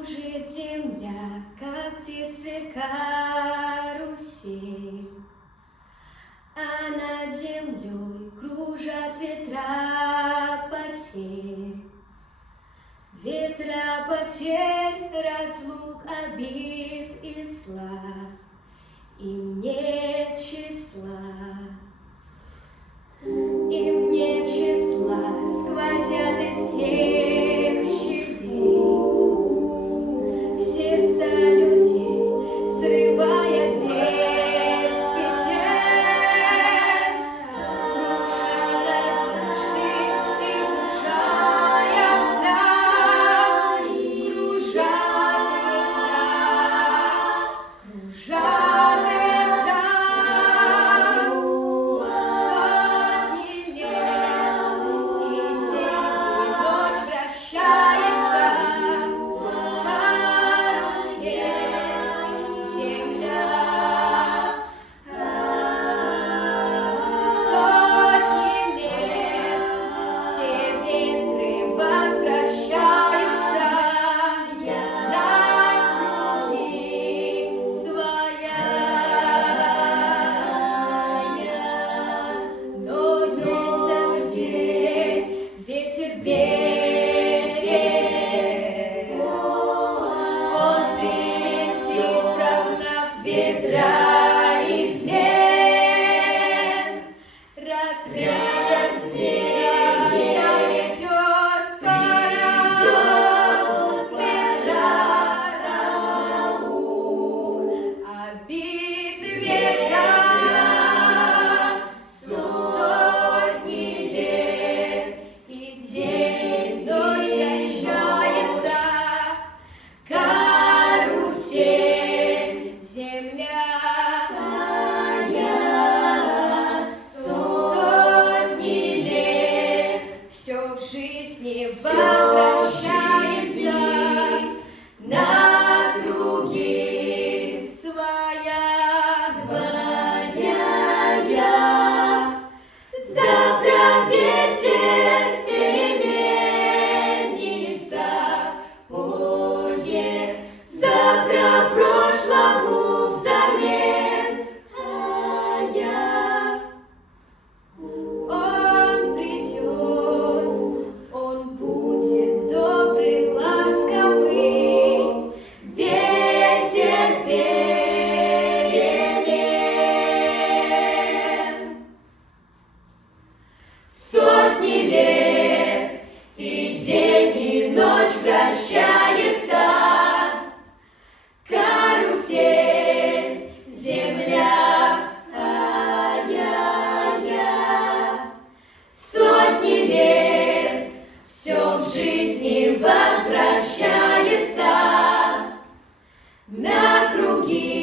Кружит земля, как в детстве карусель, а над землей кружат ветра потерь. Ветра потерь, разлук, обид и зла, им нет числа. Им нет числа, сквозят из всех щелей в сердца людей, срывая дверь с петель, круша надежды и внушая страх, кружат ветра, сотни лет, и день, и ночь вращается карусель, земля. Сотни лет, все ветры возвращаются на круги своя. Но есть на свете ветер беден, он бесит, прогнав ветра измен, развеян звенья ведет пора, ветра разлук, обид ветра. Сотни лет, и день, и ночь вращается карусель, земля. Сотни лет, все в жизни возвращается на круги своя. Завтра ветер переменится, ое, завтра прошлому взамен, он придет, он будет добрый, ласковый, ветер перемен. Сотни лет, и день, и ночь вращается карусель, земля. Сотни лет, все в жизни возвращается на круги